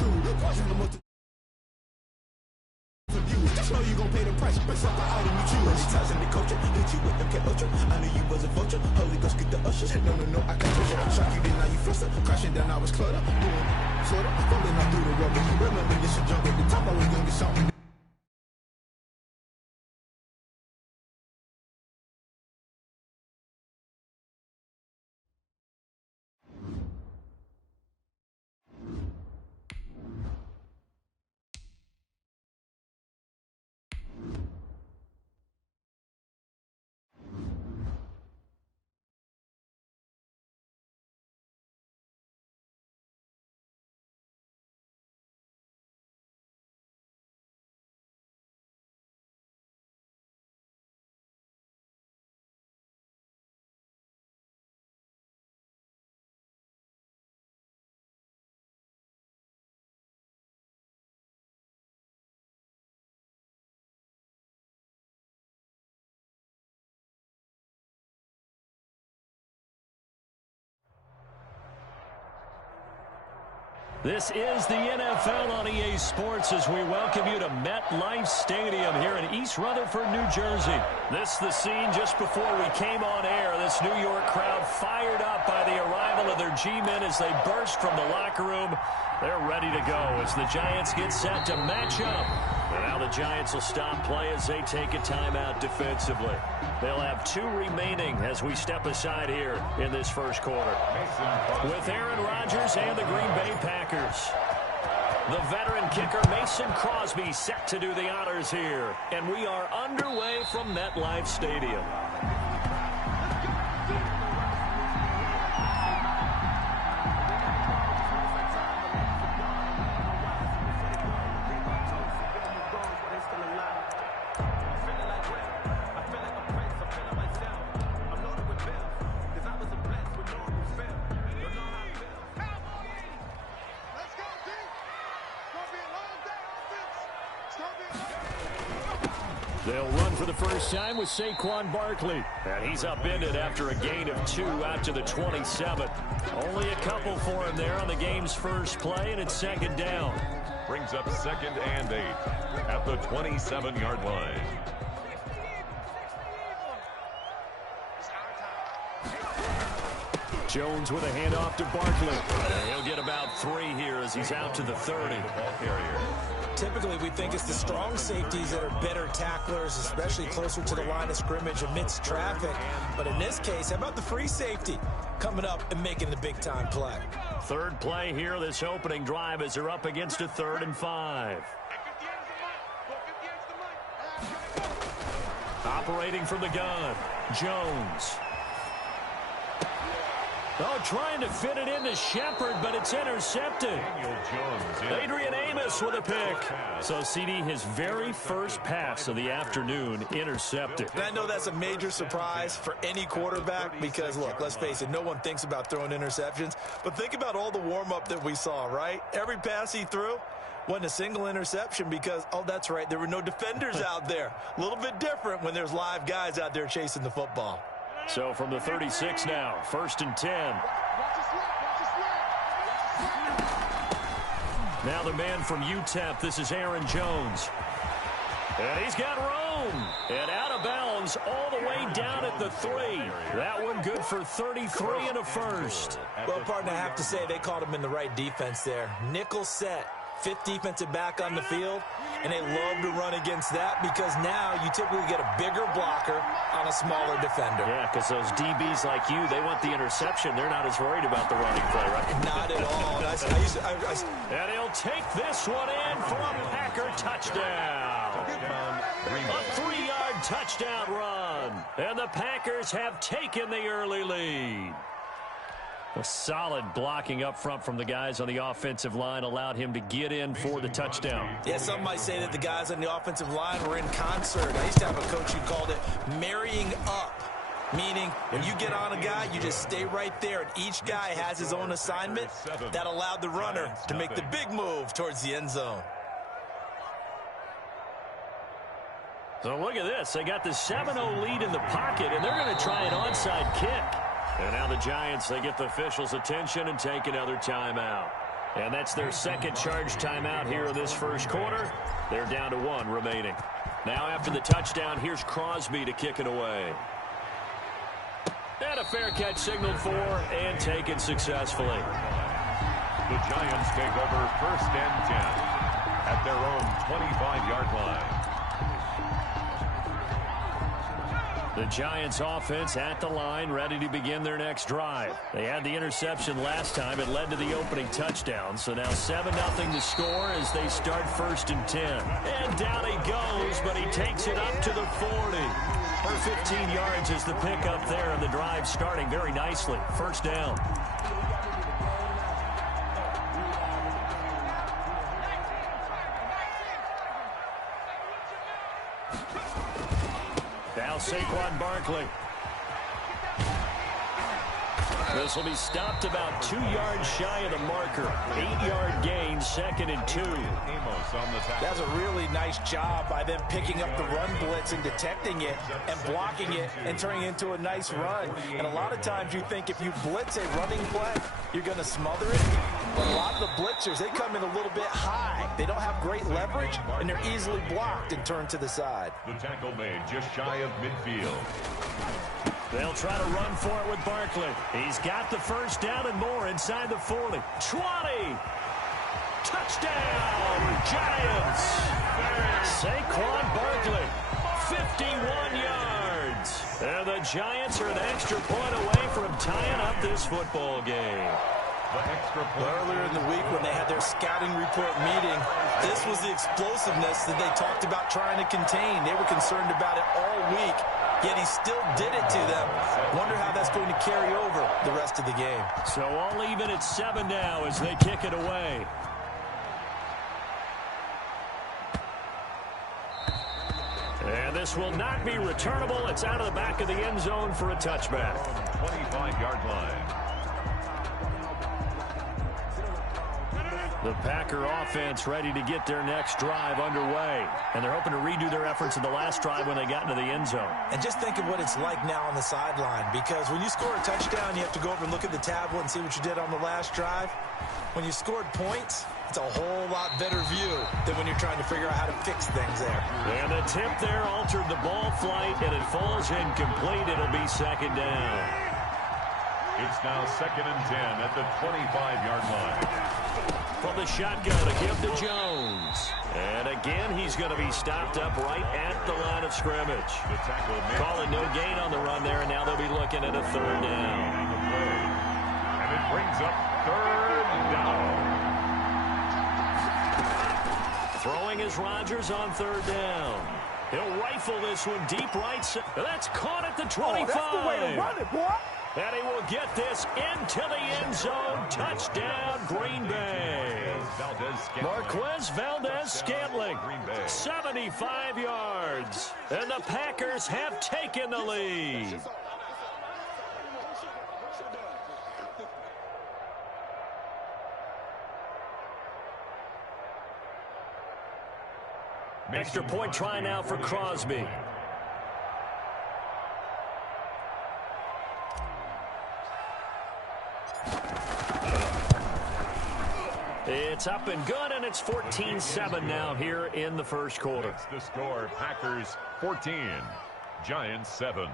Just know you gon' pay the price. Best up the item you choose. Many times in the culture, hit you with them K-Ultra. I knew you was a vulture. Holy Ghost get the usher. No, I can't touch you. Shock you, then now you fluster. Crashing down, I was cluttered. Doing sorta, falling out through the rubber. Remember this a jump at the top. I was young and something. This is the NFL on EA Sports as we welcome you to MetLife Stadium here in East Rutherford, New Jersey. This is the scene just before we came on air. This New York crowd fired up by the arrival of their G-men as they burst from the locker room. They're ready to go as the Giants get set to match up. And now the Giants will stop play as they take a timeout defensively. They'll have 2 remaining as we step aside here in this first quarter. With Aaron Rodgers and the Green Bay Packers. The veteran kicker Mason Crosby set to do the honors here. And we are underway from MetLife Stadium. They'll run for the first time with Saquon Barkley. And he's upended after a gain of 2 out to the 27. Only a couple for him there on the game's first play, and it's second down. Brings up 2nd and 8 at the 27-yard line. Jones with a handoff to Barkley. He'll get about 3 here as he's out to the 30. Typically, we think it's the strong safeties that are better tacklers, especially closer to the line of scrimmage amidst traffic. But in this case, how about the free safety coming up and making the big-time play? Third play here, this opening drive as they're up against a 3rd and 5. Operating from the gun, Jones. Oh, trying to fit it into Shepard, but it's intercepted. Adrian Amos with a pick. So, CD, his very first pass of the afternoon intercepted. And I know that's a major surprise for any quarterback because, look, let's face it, no one thinks about throwing interceptions. But think about all the warm-up that we saw, right? Every pass he threw wasn't a single interception because, oh, that's right, there were no defenders out there. A little bit different when there's live guys out there chasing the football. So from the 36 now, 1st and 10. Now the man from UTEP, this is Aaron Jones. And he's got room. And out of bounds all the way down at the 3. That one good for 33 and a first. Well, partner, I have to say they caught him in the right defense there. Nickel set. 5th defensive back on the field, and they love to run against that because now you typically get a bigger blocker on a smaller defender. Yeah, because those DBs like you, they want the interception. They're not as worried about the running play, right? Not at all. And he'll take this one in for a Packer touchdown. A 3-yard touchdown run. And the Packers have taken the early lead. A solid blocking up front from the guys on the offensive line allowed him to get in for the touchdown. Yeah, some might say that the guys on the offensive line were in concert. I used to have a coach who called it marrying up, meaning when you get on a guy, you just stay right there, and each guy has his own assignment. That allowed the runner to make the big move towards the end zone. So look at this. They got the 7-0 lead in the pocket, and they're going to try an onside kick. And now the Giants, they get the officials' attention and take another timeout. And that's their second charge timeout here in this first quarter. They're down to 1 remaining. Now after the touchdown, here's Crosby to kick it away. And a fair catch signaled for and taken successfully. The Giants take over 1st and 10 at their own 25-yard line. The Giants offense at the line, ready to begin their next drive. They had the interception last time. It led to the opening touchdown. So now 7-0 to score as they start 1st and 10. And down he goes, but he takes it up to the 40. For 15 yards is the pickup there, and the drive starting very nicely. 1st down. Now Saquon Barkley. This will be stopped about 2 yards shy of the marker. 8-yard gain, 2nd and 2. That's a really nice job by them picking up the run blitz and detecting it and blocking it and turning it into a nice run. And a lot of times you think if you blitz a running play, you're going to smother it. But a lot of the blitzers, they come in a little bit high. They don't have great leverage, and they're easily blocked and turned to the side. The tackle made just shy of midfield. They'll try to run for it with Barkley. He's got the 1st down and more inside the 40. 20. Touchdown, Giants. Saquon Barkley, 51 yards. And the Giants are an extra point away from tying up this football game. Earlier in the week when they had their scouting report meeting, this was the explosiveness that they talked about trying to contain. They were concerned about it all week, yet he still did it to them. Wonder how that's going to carry over the rest of the game. So all even at 7 now as they kick it away. And this will not be returnable. It's out of the back of the end zone for a touchback. 25-yard line. The Packer offense ready to get their next drive underway. And they're hoping to redo their efforts in the last drive when they got into the end zone. And just think of what it's like now on the sideline, because when you score a touchdown, you have to go over and look at the tablet and see what you did on the last drive. When you scored points, it's a whole lot better view than when you're trying to figure out how to fix things there. And the tip there altered the ball flight, and it falls incomplete. It'll be 2nd down. It's now 2nd and 10 at the 25-yard line. From the shotgun to give to Jones. And again, he's going to be stopped up right at the line of scrimmage. The tackle calling no gain on the run there, and now they'll be looking at a 3rd down. And it brings up 3rd down. Throwing is Rodgers on 3rd down. He'll rifle this one deep right. That's caught at the 25. That's the way to run it, boy. And he will get this into the end zone. Touchdown, Green Bay. Marquez Valdez-Scantling, 75 yards. And the Packers have taken the lead. Extra point try now for Crosby. It's up and good, and it's 14-7 now here in the first quarter. It's the score. Packers 14, Giants 7.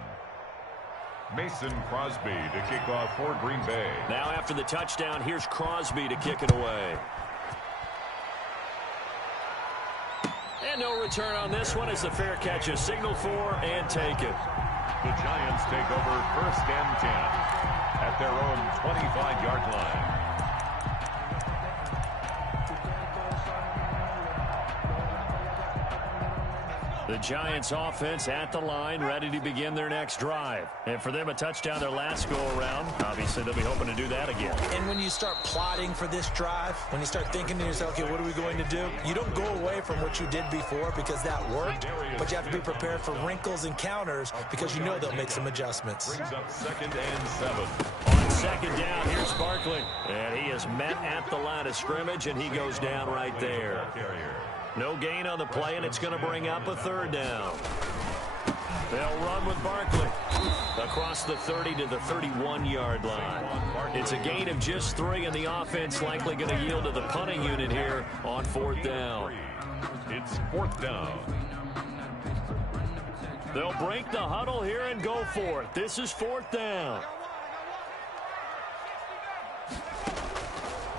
Mason Crosby to kick off for Green Bay. Now after the touchdown, here's Crosby to kick it away. And no return on this one as the fair catch is signaled for and taken. The Giants take over 1st and 10 at their own 25-yard line. The Giants offense at the line, ready to begin their next drive. And for them, a touchdown their last go-around. Obviously, they'll be hoping to do that again. And when you start plotting for this drive, when you start thinking to yourself, okay, what are we going to do? You don't go away from what you did before because that worked, but you have to be prepared for wrinkles and counters because you know they'll make some adjustments. Brings up 2nd and 7. On 2nd down, here's Barkley. And he is met at the line of scrimmage, and he goes down right there. No gain on the play, and it's going to bring up a 3rd down. They'll run with Barkley across the 30 to the 31-yard line. It's a gain of just 3, and the offense likely going to yield to the punting unit here on 4th down. It's 4th down. They'll break the huddle here and go for it. This is 4th down.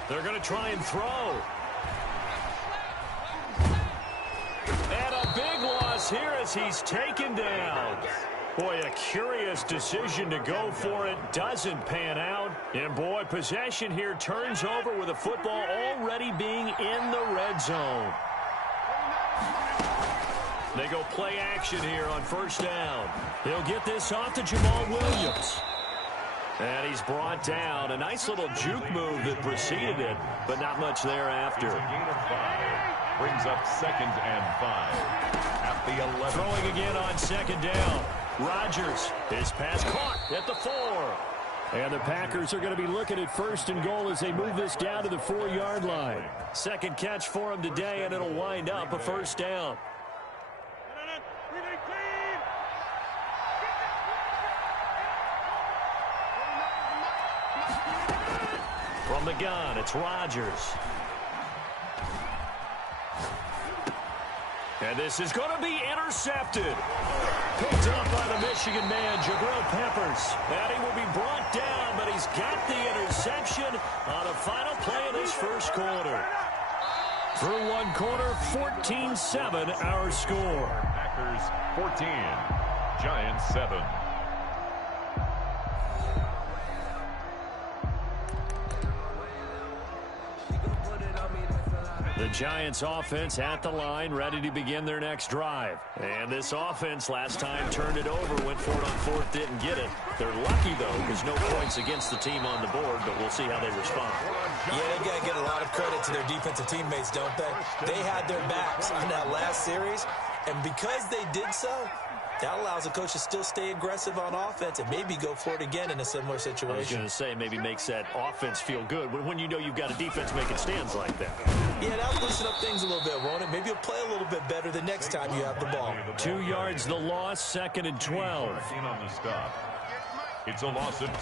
They're going to try and throw. And a big loss here as he's taken down. Boy, a curious decision to go for it. Doesn't pan out. And, boy, possession here turns over with the football already being in the red zone. They go play action here on 1st down. He'll get this off to Jamal Williams. And he's brought down. A nice little juke move that preceded it, but not much thereafter. It's a gain of 5. Brings up 2nd and 5 at the 11. Throwing again on 2nd down. Rodgers, his pass caught at the 4. And the Packers are going to be looking at 1st and goal as they move this down to the 4-yard line. Second catch for him today, and it'll wind up a 1st down. From the gun, it's Rodgers. And this is going to be intercepted. Picked up by the Michigan man, Jabril Peppers. And he will be brought down, but he's got the interception on the final play of this 1st quarter. Through 1 quarter, 14-7 our score. Packers 14, Giants 7. The Giants offense at the line, ready to begin their next drive. And this offense last time turned it over, went for it on 4th, didn't get it. They're lucky, though, because no points against the team on the board, but we'll see how they respond. Yeah, they got to get a lot of credit to their defensive teammates, don't they? They had their backs on that last series, and because they did so, that allows the coach to still stay aggressive on offense and maybe go for it again in a similar situation. I was going to say, maybe makes that offense feel good when you know you've got a defense making stands like that. Yeah, that'll loosen up things a little bit, won't it? Maybe you'll play a little bit better the next time you have the ball. 2 yards the loss, 2nd and 12. On the stop. It's a loss of 2.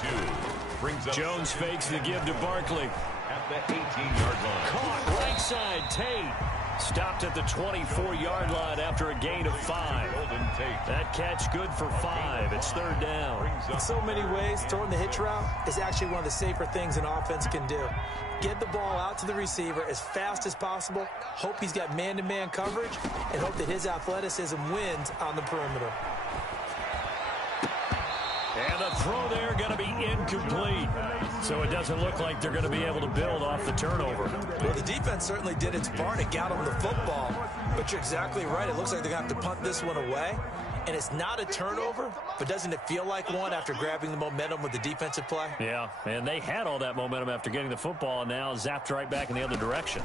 Brings up Jones fakes the give to Barkley. at the 18-yard line. Caught right side, Tate. Stopped at the 24-yard line after a gain of 5. That catch good for 5. It's 3rd down. In so many ways, throwing the hitch route is actually one of the safer things an offense can do. Get the ball out to the receiver as fast as possible, hope he's got man-to-man coverage, and hope that his athleticism wins on the perimeter. And the throw there going to be incomplete. So it doesn't look like they're going to be able to build off the turnover. Well, the defense certainly did its part. It got them the football. But you're exactly right. It looks like they're going to have to punt this one away. And it's not a turnover, but doesn't it feel like one after grabbing the momentum with the defensive play? Yeah, and they had all that momentum after getting the football, and now zapped right back in the other direction.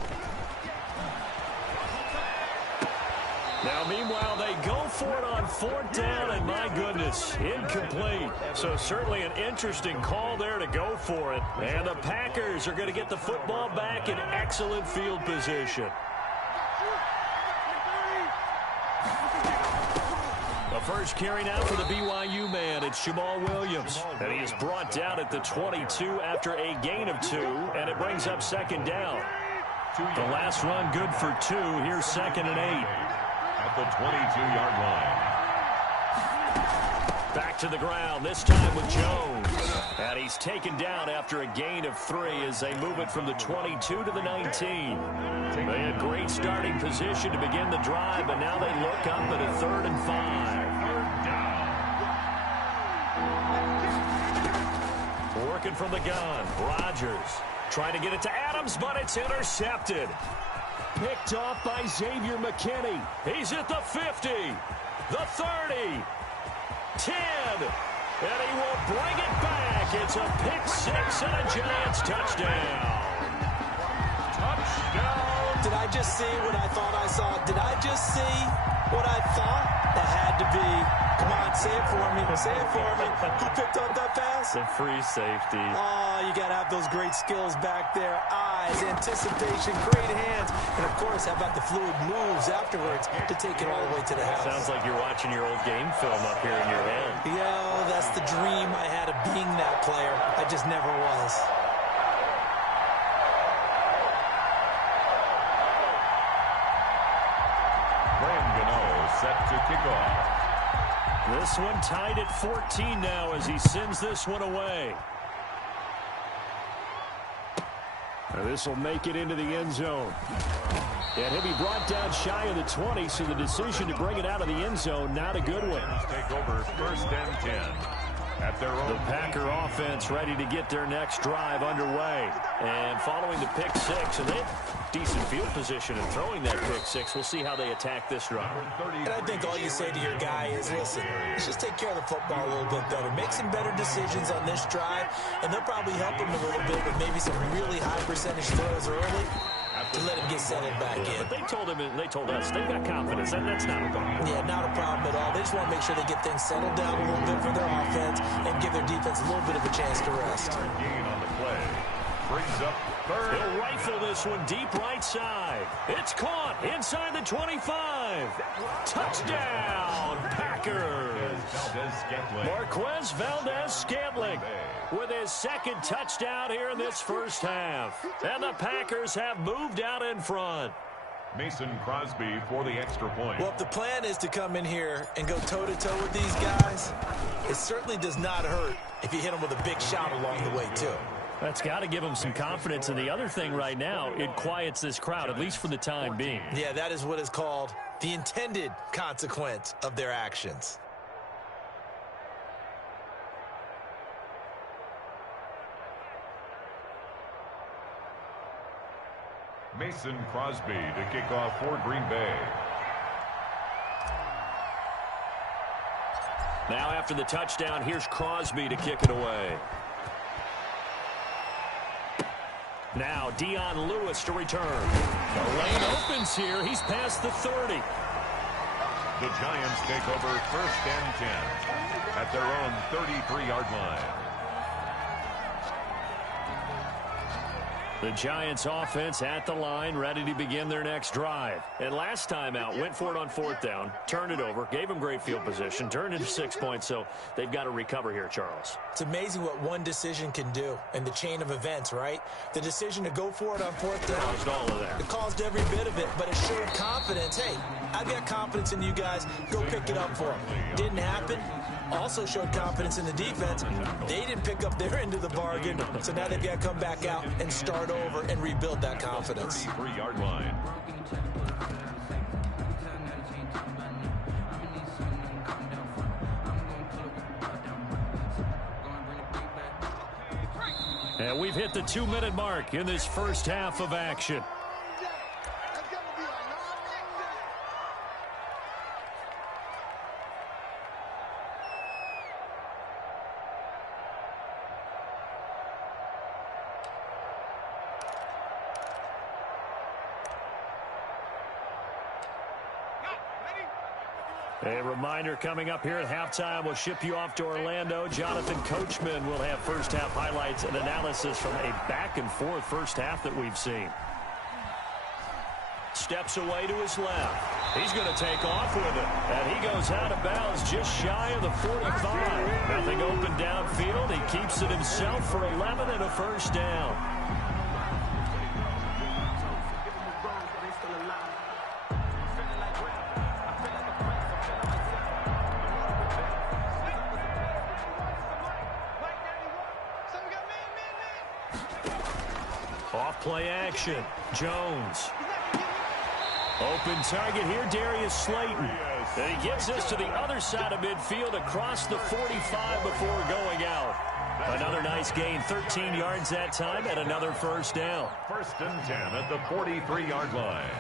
Now, meanwhile, they go for it on 4th down, and my goodness, incomplete. So certainly an interesting call there to go for it. And the Packers are going to get the football back in excellent field position. The first carry now for the BYU man. It's Jamal Williams. And he is brought down at the 22 after a gain of 2, and it brings up 2nd down. The last run good for 2. Here's 2nd and 8. At the 22-yard line. Back to the ground, this time with Jones. And he's taken down after a gain of 3 as they move it from the 22 to the 19. They had great starting position to begin the drive, but now they look up at a 3rd and 5. Working from the gun, Rodgers trying to get it to Adams, but it's intercepted. Picked off by Xavier McKinney. He's at the 50, the 30, 10, and he will bring it back. It's a pick 6 and a Giants touchdown. Touchdown. Did I just see what I thought I saw? Did I just see what I thought? That had to be. Come on, say it for me. Say it for me. Who picked up that pass? The free safety. Oh, you got to have those great skills back there. Eyes, anticipation, great hands. And, of course, how about the fluid moves afterwards to take it all the way to the house. Sounds like you're watching your old game film up here in your head. Yeah, that's the dream I had of being that player. I just never was. Set to kick off. This one tied at 14 now as he sends this one away. Now this will make it into the end zone. And he'll be brought down shy of the 20, so the decision to bring it out of the end zone, not a good one. Take over 1st and 10. At their own. The Packer offense ready to get their next drive underway. And following the pick six, and they have decent field position in throwing that pick six. We'll see how they attack this drive. And I think all you say to your guy is, listen, let's just take care of the football a little bit better. Make some better decisions on this drive, and they'll probably help him a little bit with maybe some really high percentage throws early to let him get settled back in. But they told him, and they told us, they've got confidence, and that's not a problem. Yeah, not a problem at all. They just want to make sure they get things settled down a little bit for their offense and give their defense a little bit of a chance to rest. Gain on the play. Brings up 3rd. He'll rifle this one deep right side. It's caught inside the 25. Touchdown, Packers. Marquez Valdez-Scantling with his second touchdown here in this first half. And the Packers have moved out in front. Mason Crosby for the extra point. Well, if the plan is to come in here and go toe-to-toe with these guys, it certainly does not hurt if you hit them with a big shot along the way, too. That's got to give them some confidence. And the other thing right now, it quiets this crowd, at least for the time being. Yeah, that is what is called the intended consequence of their actions. Mason Crosby to kick off for Green Bay. Now after the touchdown, here's Crosby to kick it away. Now Dion Lewis to return. The lane opens here. He's past the 30. The Giants take over 1st and 10 at their own 33-yard line. The Giants offense at the line, ready to begin their next drive. And last time out, went for it on 4th down, turned it over, gave them great field position, turned it to 6 points, so they've got to recover here, Charles. It's amazing what one decision can do in the chain of events, right? The decision to go for it on 4th down. Caused all of that. It caused every bit of it, but it showed confidence. Hey, I've got confidence in you guys. Go pick it up for them. Didn't happen. Also showed confidence in the defense. They didn't pick up their end of the bargain, so now they've got to come back out and start over and rebuild that confidence. 33-yard line. And we've hit the 2-minute mark in this first half of action. A reminder coming up here at halftime, we'll ship you off to Orlando. Jonathan Coachman will have first half highlights and analysis from a back and forth first half that we've seen. Steps away to his left. He's going to take off with it. And he goes out of bounds just shy of the 45. Nothing open downfield. He keeps it himself for 11 and a first down. Play action. Jones. Open target here, Darius Slayton. And he gets us to the other side of midfield across the 45 before going out. Another nice gain, 13 yards that time, and another first down. 1st and 10 at the 43-yard line.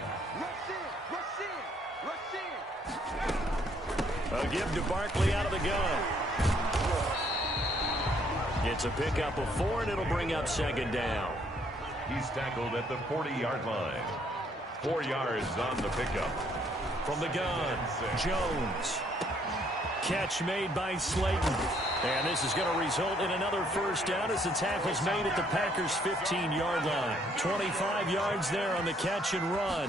A give to Barkley out of the gun. Gets a pickup of 4, and it'll bring up 2nd down. He's tackled at the 40-yard line. 4 yards on the pickup. From the gun, Jones. Catch made by Slayton. And this is going to result in another first down as the tackle's made at the Packers' 15-yard line. 25 yards there on the catch and run.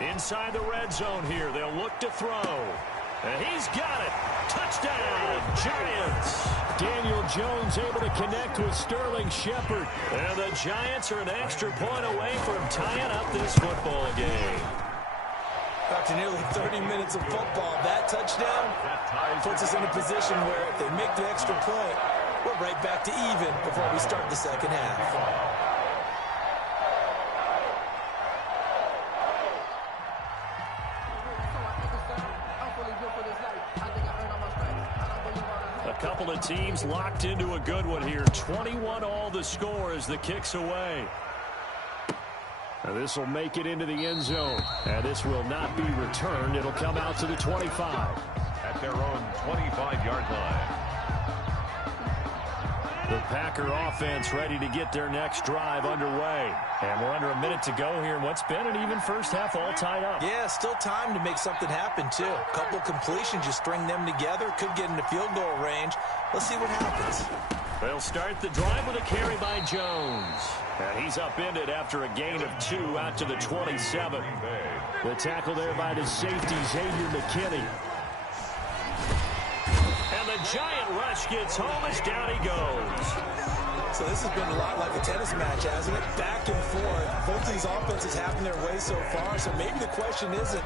Inside the red zone here, they'll look to throw. And he's got it. Touchdown, Giants. Daniel Jones able to connect with Sterling Shepard. And the Giants are an extra point away from tying up this football game. After nearly 30 minutes of football, that touchdown puts us in a position where if they make the extra point, we're right back to even before we start the second half. A couple of teams locked into a good one here. 21-all the score as the kick's away. And this will make it into the end zone. And this will not be returned. It'll come out to the 25. At their own 25-yard line. The Packer offense ready to get their next drive underway. And we're under a minute to go here in what's been an even first half, all tied up. Yeah, still time to make something happen, too. A couple completions, you string them together, could get into field goal range. Let's see what happens. They'll start the drive with a carry by Jones. And he's upended after a gain of 2 out to the 27. The tackle there by the safety, Xavier McKinney. And the giant rush gets home as down he goes. So this has been a lot like a tennis match, hasn't it? Back and forth. Both of these offenses having their way so far. So maybe the question isn't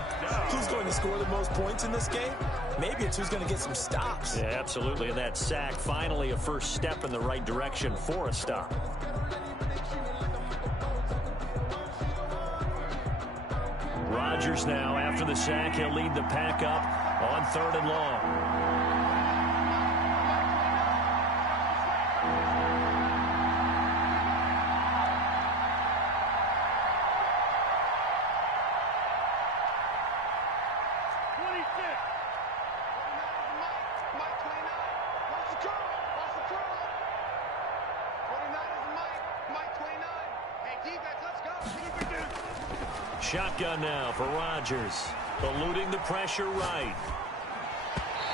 who's going to score the most points in this game. Maybe it's who's going to get some stops. Yeah, absolutely. And that sack, finally a first step in the right direction for a stop. Rodgers now, after the sack, he'll lead the pack up on 3rd and long. Shotgun now for Rodgers. Eluding the pressure right.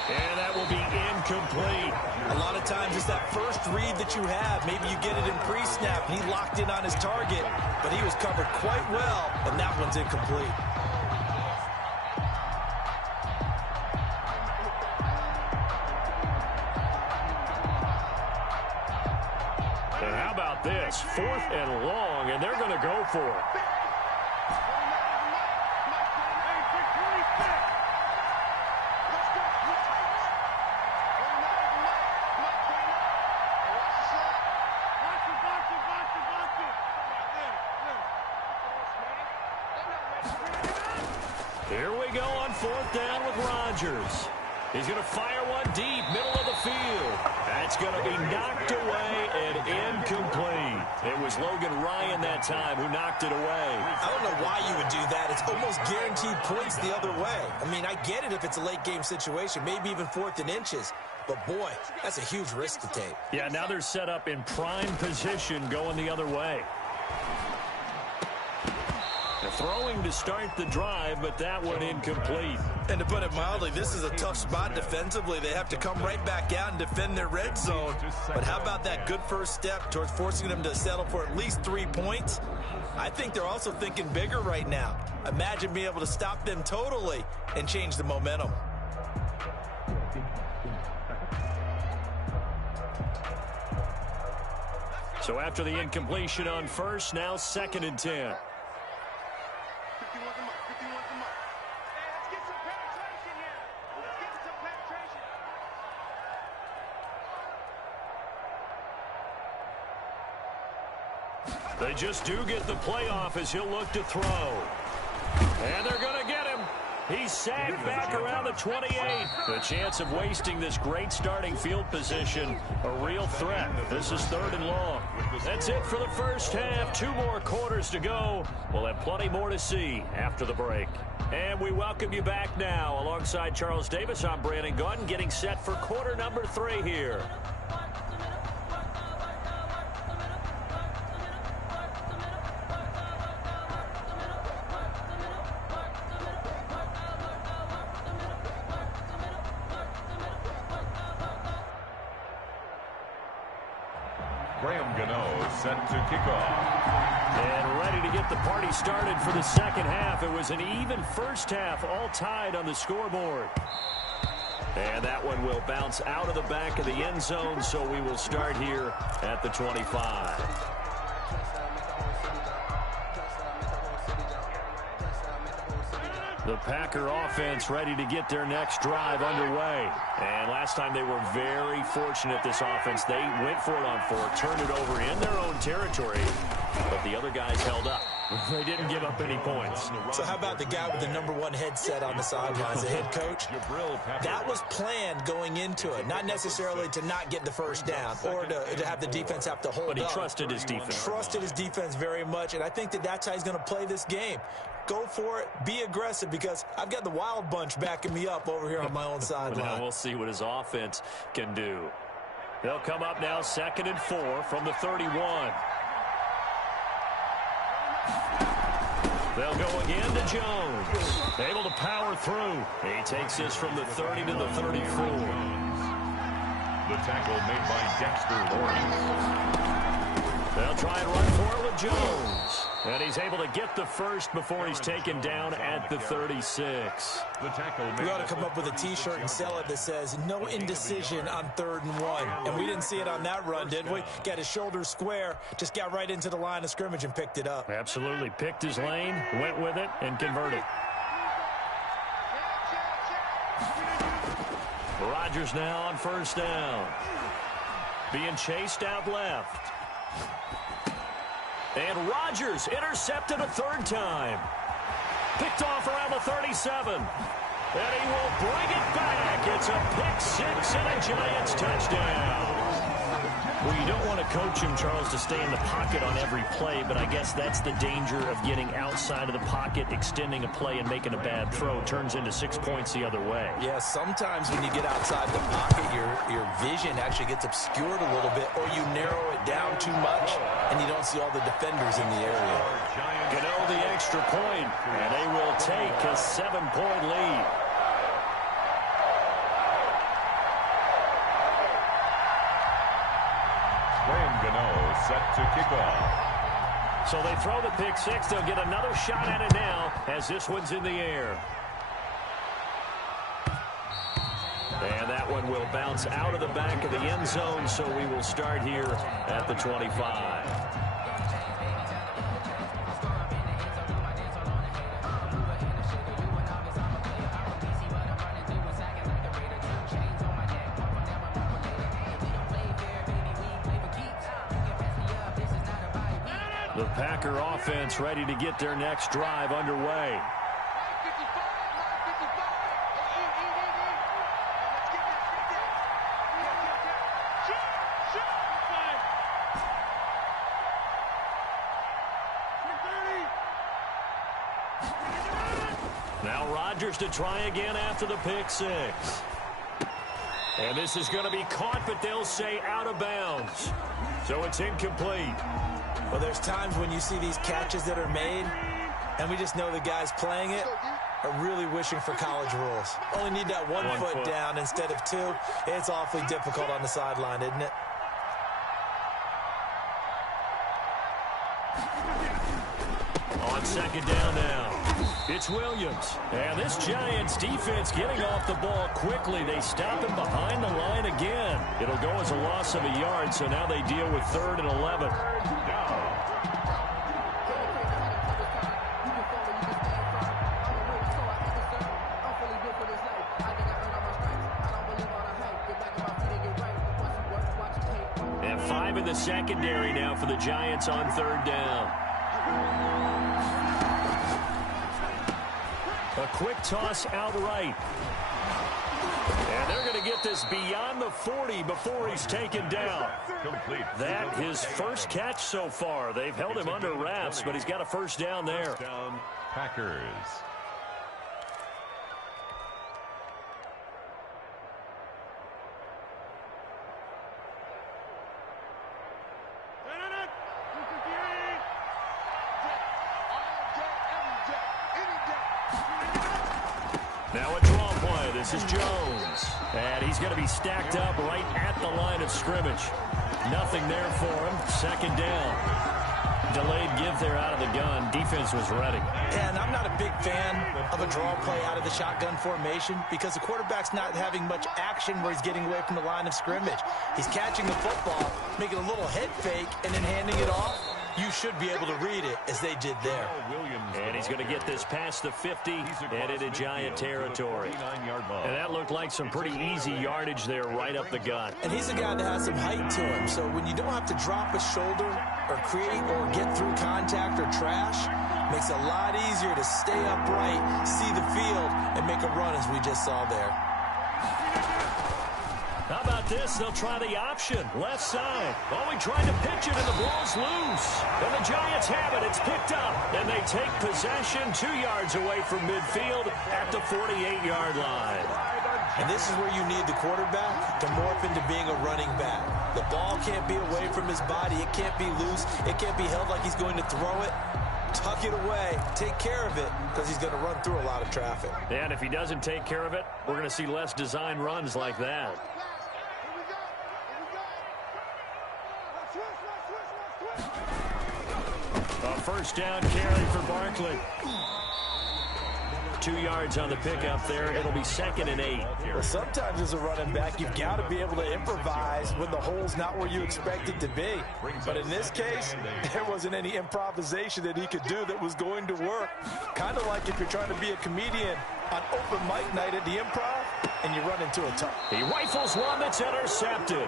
And that will be incomplete. A lot of times it's that first read that you have. Maybe you get it in pre-snap. He locked in on his target, but he was covered quite well, and that one's incomplete. And how about this? 4th and long, and they're going to go for it. Here we go on 4th down with Rodgers. He's going to fire one deep, middle of the field. That's going to be knocked away and incomplete. It was Logan Ryan that time who knocked it away. I don't know why you would do that. It's almost guaranteed points the other way. I mean, I get it if it's a late game situation, maybe even 4th and inches. But, boy, that's a huge risk to take. Yeah, now they're set up in prime position going the other way. Throwing to start the drive, but that one incomplete. And to put it mildly, this is a tough spot defensively. They have to come right back out and defend their red zone. But how about that good first step towards forcing them to settle for at least 3 points? I think they're also thinking bigger right now. Imagine being able to stop them totally and change the momentum. So after the incompletion on first, now 2nd and 10. They just do get the playoff as he'll look to throw. And they're going to get him. He's sacked back around the 28. The chance of wasting this great starting field position, a real threat. This is 3rd and long. That's it for the first half. 2 more quarters to go. We'll have plenty more to see after the break. And we welcome you back now. Alongside Charles Davis, I'm Brandon Gaudin, getting set for quarter number 3 here. Set to kick off. And ready to get the party started for the second half. It was an even first half, all tied on the scoreboard. And that one will bounce out of the back of the end zone, so we will start here at the 25. The Packer offense ready to get their next drive underway. And last time they were very fortunate, this offense. They went for it on fourth, turned it over in their own territory, but the other guys held up. They didn't give up any points. So how about the guy with the #1 headset on the sidelines, the head coach? That was planned going into it, not necessarily to not get the first down or to have the defense have to hold up. But he trusted his defense. Trusted his defense very much, and I think that's how he's going to play this game. Go for it. Be aggressive, because I've got the wild bunch backing me up over here on my own sideline. Now we'll see what his offense can do. They'll come up now 2nd and 4 from the 31. They'll go again to Jones. Able to power through. He takes this from the 30 to the 34. The tackle made by Dexter Lawrence. They'll try and run for it with Jones. And he's able to get the first before he's taken down at the 36. We ought to come up with a T-shirt and sell it that says, "No indecision on 3rd and 1." And we didn't see it on that run, did we? Got his shoulders square, just got right into the line of scrimmage and picked it up. Absolutely. Picked his lane, went with it, and converted. Rodgers now on 1st down. Being chased out left. And Rodgers intercepted a 3rd time. Picked off around the 37. And he will bring it back. It's a pick-6 and a Giants touchdown. Well, you don't want to coach him, Charles, to stay in the pocket on every play, but I guess that's the danger of getting outside of the pocket, extending a play and making a bad throw. Turns into 6 points the other way. Yeah, sometimes when you get outside the pocket, your vision actually gets obscured a little bit, or you narrow it down too much, and you don't see all the defenders in the area. Gano the extra point, and they will take a 7-point lead. Set to kick off. So they throw the pick-6. They'll get another shot at it now as this one's in the air. And that one will bounce out of the back of the end zone, so we will start here at the 25. The Packer offense ready to get their next drive underway. Now Rodgers to try again after the pick-6. And this is going to be caught, but they'll say out of bounds. So it's incomplete. Well, there's times when you see these catches that are made, and we just know the guys playing it are really wishing for college rules. Only need that one foot down instead of 2. It's awfully difficult on the sideline, isn't it? On 2nd down now. It's Williams. And this Giants defense getting off the ball quickly. They stop him behind the line again. It'll go as a loss of a yard, so now they deal with 3rd and 11. And 5 in the secondary now for the Giants on 3rd down. A quick toss out right. And they're going to get this beyond the 40 before he's taken down. That his first catch so far. They've held him under wraps, but he's got a 1st down there. Packers. This is Jones. And he's going to be stacked up right at the line of scrimmage. Nothing there for him. Second down. Delayed give there out of the gun. Defense was ready. Yeah, and I'm not a big fan of a draw play out of the shotgun formation because the quarterback's not having much action where he's getting away from the line of scrimmage. He's catching the football, making a little head fake, and then handing it off. You should be able to read it as they did there. And he's going to get this past the 50 and into Giant territory. And that looked like some pretty easy yardage there right up the gut. And he's a guy that has some height to him. So when you don't have to drop a shoulder or create or get through contact or trash, makes it a lot easier to stay upright, see the field, and make a run as we just saw there. How about this? They'll try the option. Left side. Oh, he tried to pitch it, and the ball's loose. And the Giants have it. It's picked up. And they take possession 2 yards away from midfield at the 48-yard line. And this is where you need the quarterback to morph into being a running back. The ball can't be away from his body. It can't be loose. It can't be held like he's going to throw it. Tuck it away. Take care of it because he's going to run through a lot of traffic. And if he doesn't take care of it, we're going to see less design runs like that. A first down carry for Barkley. 2 yards on the pickup there. It'll be 2nd and 8. Well, sometimes as a running back, you've got to be able to improvise when the hole's not where you expect it to be. But in this case, there wasn't any improvisation that he could do that was going to work. Kind of like if you're trying to be a comedian on open mic night at the Improv and you run into a tunnel. He rifles one that's intercepted.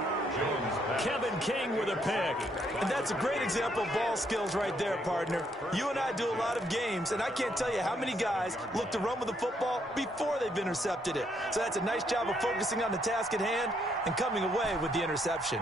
Kevin King with a pick. And that's a great example of ball skills right there, partner. You and I do a lot of games, and I can't tell you how many guys look to run with the football before they've intercepted it. So that's a nice job of focusing on the task at hand and coming away with the interception.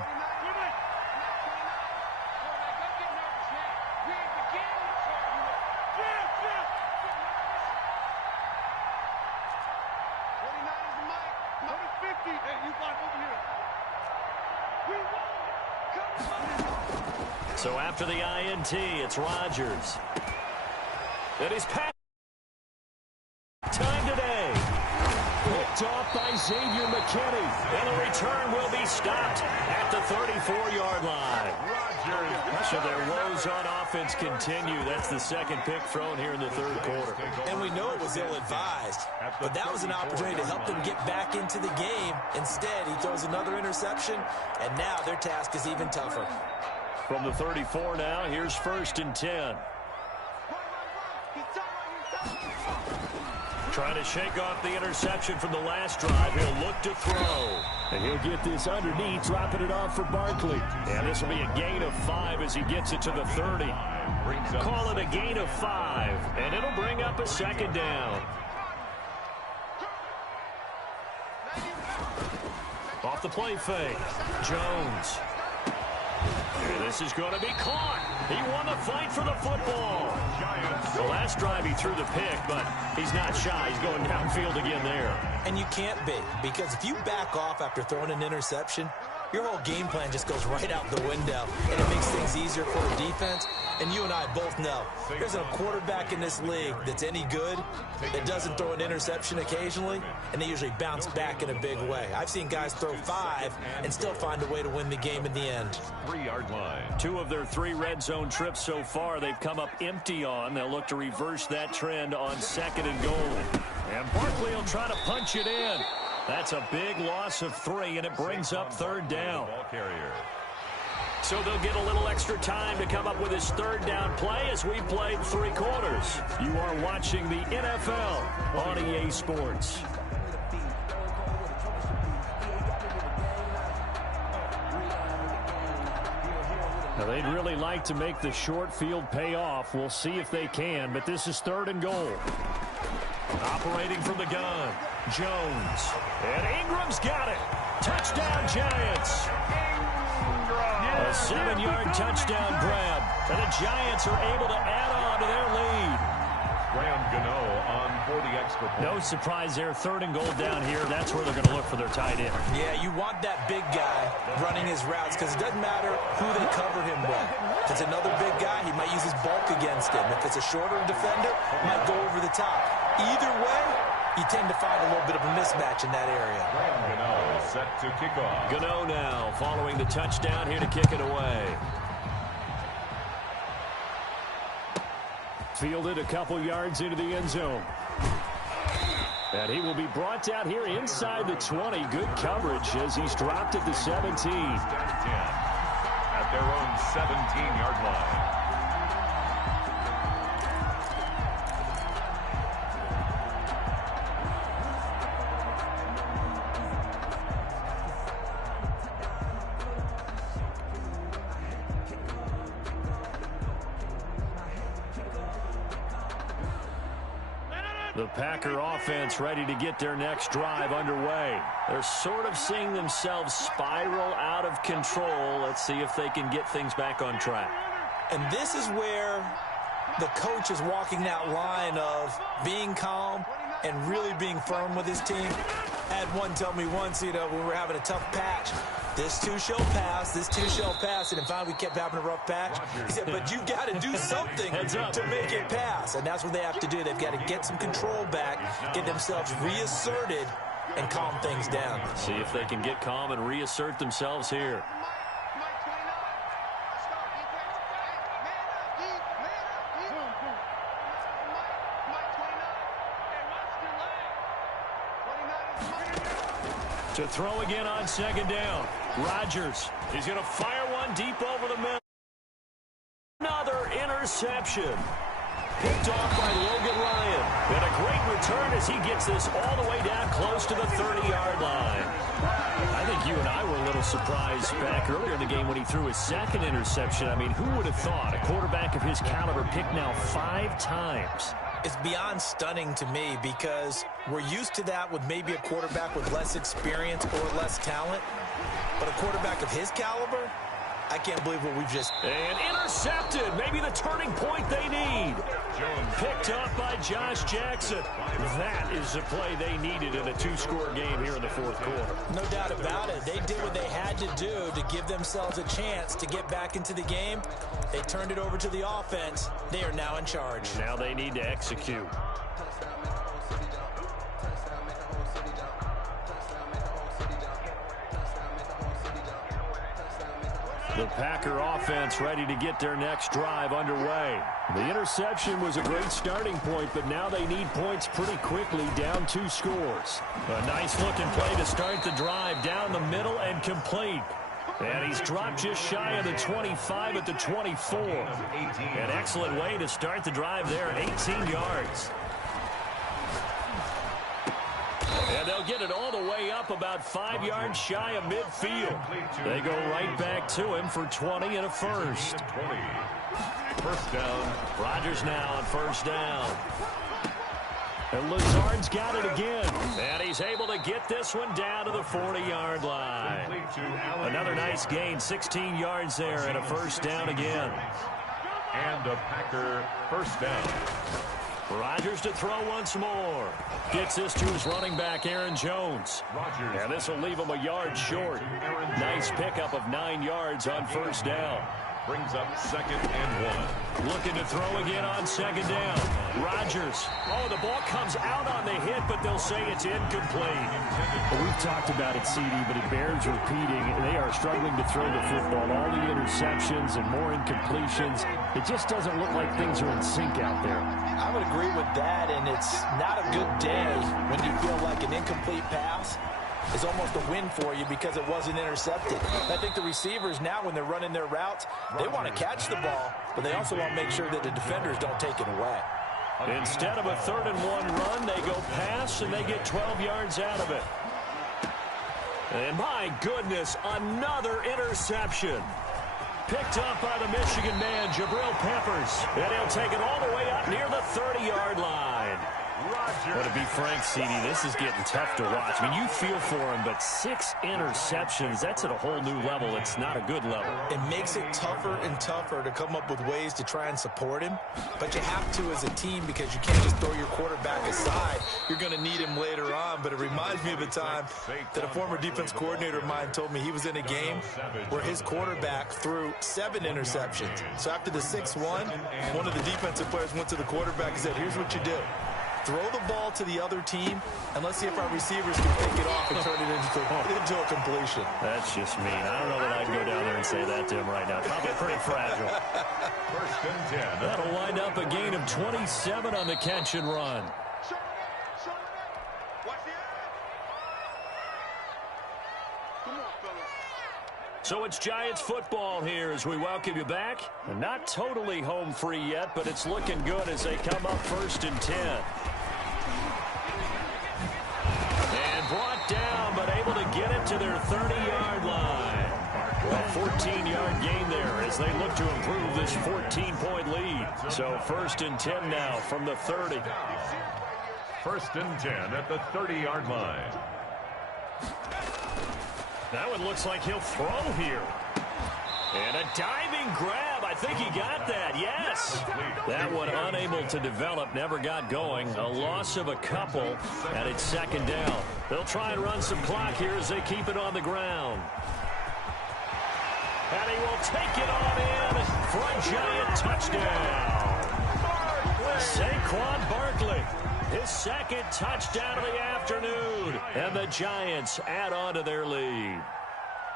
So after the INT, it's Rodgers. And he's passed. Time today. Picked off by Xavier McKinney. And the return will be stopped at the 34-yard line. So their woes on offense continue. That's the second pick thrown here in the third quarter. And we know it was ill-advised, but that was an opportunity to help them get back into the game. Instead, he throws another interception, and now their task is even tougher. From the 34 now, here's 1st and 10. Trying to shake off the interception from the last drive. He'll look to throw. And he'll get this underneath, dropping it off for Barkley. And this will be a gain of 5 as he gets it to the 30. Call it a gain of 5. And it'll bring up a 2nd down. Off the play fake. Jones. And this is going to be caught. He won the fight for the football. The last drive he threw the pick, but he's not shy. He's going downfield again there. And you can't be, because if you back off after throwing an interception, your whole game plan just goes right out the window, and it makes things easier for the defense. And you and I both know there's a quarterback in this league that's any good that doesn't throw an interception occasionally, and they usually bounce back in a big way. I've seen guys throw 5 and still find a way to win the game in the end. 3-yard line. 2 of their 3 red zone trips so far they've come up empty on. They'll look to reverse that trend on 2nd and goal. And Barkley will try to punch it in. That's a big loss of 3, and it brings up 3rd down. Ball carrier. So they'll get a little extra time to come up with his 3rd down play as we played 3 quarters. You are watching the NFL on EA Sports. Now they'd really like to make the short field pay off. We'll see if they can, but this is 3rd and goal. Operating from the gun, Jones. And Ingram's got it. Touchdown, Giants. A 7-yard touchdown grab. And the Giants are able to add on to their lead. Graham Gano on for the extra point. No surprise there. 3rd and goal down here. That's where they're going to look for their tight end. Yeah, you want that big guy running his routes because it doesn't matter who they cover him with. If it's another big guy, he might use his bulk against him. If it's a shorter defender, he might go over the top. Either way, you tend to find a little bit of a mismatch in that area. Gano set to kick off. Gano now following the touchdown here to kick it away. Fielded a couple yards into the end zone. And he will be brought down here inside the 20. Good coverage as he's dropped at the 17. At their own 17-yard line. The Packer offense ready to get their next drive underway. They're sort of seeing themselves spiral out of control. Let's see if they can get things back on track. And this is where the coach is walking that line of being calm and really being firm with his team. I had one tell me once, when we were having a tough patch, this too shall pass, this too shall pass. And finally we kept having a rough patch. He said, but you've got to do something to make it pass. And that's what they have to do. They've got to get some control back, get themselves reasserted, and calm things down. See if they can get calm and reassert themselves here. To throw again on second down. Rodgers is going to fire one deep over the middle. Another interception. Picked off by Logan Ryan. And a great return as he gets this all the way down close to the 30-yard line. I think you and I were a little surprised back earlier in the game when he threw his second interception. I mean, who would have thought a quarterback of his caliber picked now 5 times? It's beyond stunning to me because we're used to that with maybe a quarterback with less experience or less talent. But a quarterback of his caliber, I can't believe what we've just... And intercepted. Maybe the turning point they need. Picked up by Josh Jackson. That is the play they needed in a 2-score game here in the fourth quarter. No doubt about it. They did what they had to do to give themselves a chance to get back into the game. They turned it over to the offense. They are now in charge. Now they need to execute. The Packer offense ready to get their next drive underway. The interception was a great starting point, but now they need points pretty quickly, down 2 scores. A nice-looking play to start the drive down the middle and complete. And he's dropped just shy of the 25 at the 24. An excellent way to start the drive there at 18 yards. And they'll get it all the way up about 5 yards shy of midfield. They go right back to him for 20 and a first. First down. Rodgers now on first down. And Lazard's got it again. And he's able to get this one down to the 40-yard line. Another nice gain, 16 yards there and a first down again. And a Packer first down. Rodgers to throw once more. Gets this to his running back, Aaron Jones. And this will leave him a yard short. Nice pickup of 9 yards on first down. Brings up 2nd and 1. Looking to throw again on second down. Rodgers. Oh, the ball comes out on the hit, but they'll say it's incomplete. Well, we've talked about it, CD, but it bears repeating. They are struggling to throw the football. All the interceptions and more incompletions. It just doesn't look like things are in sync out there. I would agree with that, and it's not a good day when you feel like an incomplete pass is almost a win for you because it wasn't intercepted. I think the receivers now, when they're running their routes, they want to catch the ball, but they also want to make sure that the defenders don't take it away. Instead of a 3rd and 1 run, they go pass, and they get 12 yards out of it. And my goodness, another interception. Picked up by the Michigan man, Jabril Peppers. And he'll take it all the way up near the 30-yard line. But to be frank, CD, this is getting tough to watch. I mean, you feel for him, but 6 interceptions, that's at a whole new level. It's not a good level. It makes it tougher and tougher to come up with ways to try and support him. But you have to as a team because you can't just throw your quarterback aside. You're going to need him later on. But it reminds me of a time that a former defense coordinator of mine told me he was in a game where his quarterback threw 7 interceptions. So after the 6th one of the defensive players went to the quarterback and said, here's what you do. throw the ball to the other team, and let's see if our receivers can pick it off and turn it into a completion. That's just mean. I don't know that I'd go down there and say that to him right now. Probably pretty fragile. First and 10. That'll wind up a gain of 27 on the catch and run. So it's Giants football here as we welcome you back. Not totally home free yet, but it's looking good as they come up first and 10. And brought down, but able to get it to their 30-yard line. Well, 14-yard gain there as they look to improve this 14-point lead. So first and 10 now from the 30. First and 10 at the 30-yard line. That one looks like he'll throw here. And a diving grab. I think he got that. Yes. That one unable to develop. Never got going. A loss of a couple. And it's second down. They'll try and run some clock here as they keep it on the ground. And he will take it on in for a Giant touchdown. Saquon Barkley. His second touchdown of the afternoon. And the Giants add on to their lead.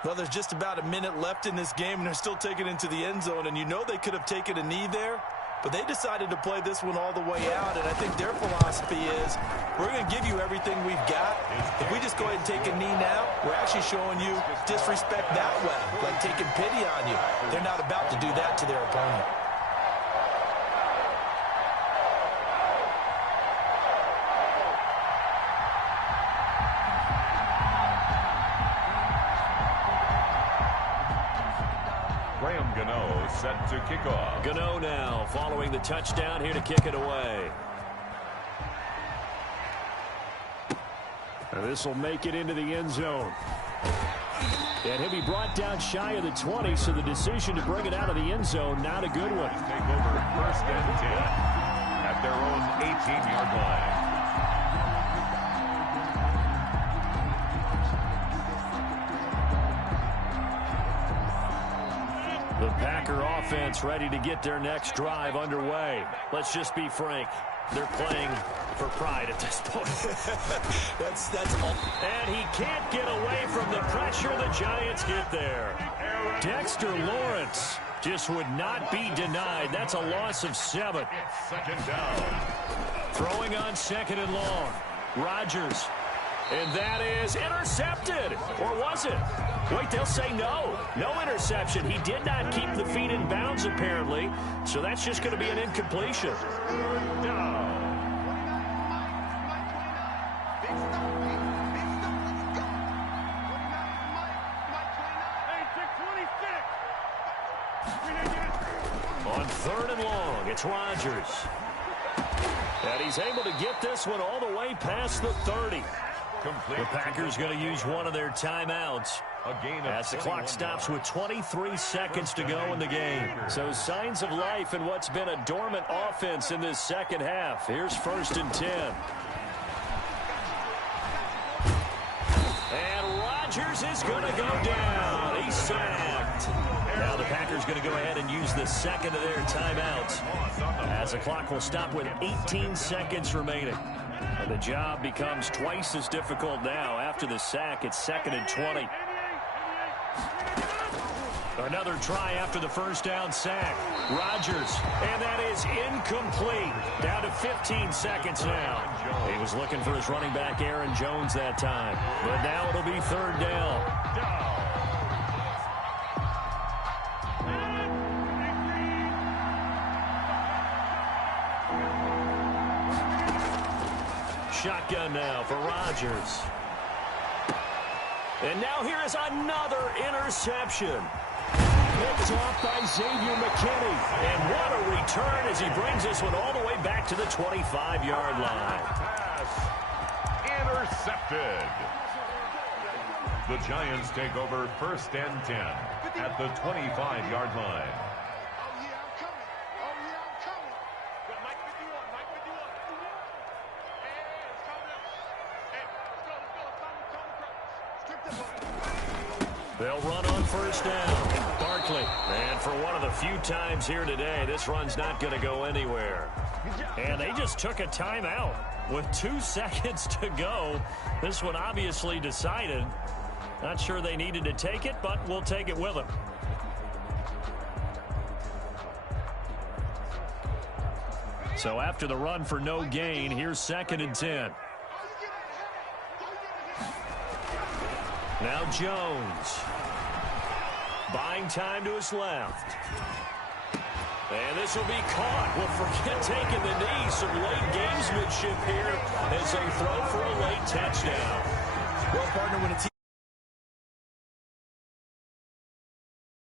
Well, there's just about a minute left in this game, and they're still taking it into the end zone. And you know they could have taken a knee there, but they decided to play this one all the way out. And I think their philosophy is, we're going to give you everything we've got. If we just go ahead and take a knee now, we're actually showing you disrespect that way, like taking pity on you. They're not about to do that to their opponent. Set to kick off. Gano now following the touchdown here to kick it away. And this will make it into the end zone. And he'll be brought down shy of the 20, so the decision to bring it out of the end zone, not a good one. Take over first and 10 at their own 18-yard line. The Packer offense ready to get their next drive underway. Let's just be frank. They're playing for pride at this point. That's all. And he can't get away from the pressure. The Giants get there. Dexter Lawrence just would not be denied. That's a loss of 7. It's second down. Throwing on second and long. Rodgers. And that is intercepted. Or was it? Wait, they'll say no. No interception. He did not keep the feet in bounds, apparently. So that's just going to be an incompletion. Down. On third and long, it's Rodgers. And he's able to get this one all the way past the 30. The Packers going to use one of their timeouts as the clock stops with 23 seconds to go in the game. So signs of life in what's been a dormant offense in this second half. Here's first and 10. And Rodgers is going to go down. He's sacked. Now the Packers going to go ahead and use the second of their timeouts as the clock will stop with 18 seconds remaining. And the job becomes twice as difficult now. After the sack, it's second and 20. Another try after the first down sack. Rodgers, and that is incomplete. Down to 15 seconds now. He was looking for his running back, Aaron Jones, that time. But now it'll be third down. Shotgun now for Rodgers. And now here is another interception. Picked off by Xavier McKinney. And what a return as he brings this one all the way back to the 25-yard line. Pass intercepted. The Giants take over first and 10 at the 25-yard line. They'll run on first down. quickly. And for one of the few times here today, this run's not going to go anywhere. And they just took a timeout with 2 seconds to go. This one obviously decided. Not sure they needed to take it, but we'll take it with them. So after the run for no gain, here's 2nd and 10. Now Jones. Buying time to his left. And this will be caught. Well, forget taking the knee. Some late gamesmanship here as they throw for a late touchdown. Well, partner, when a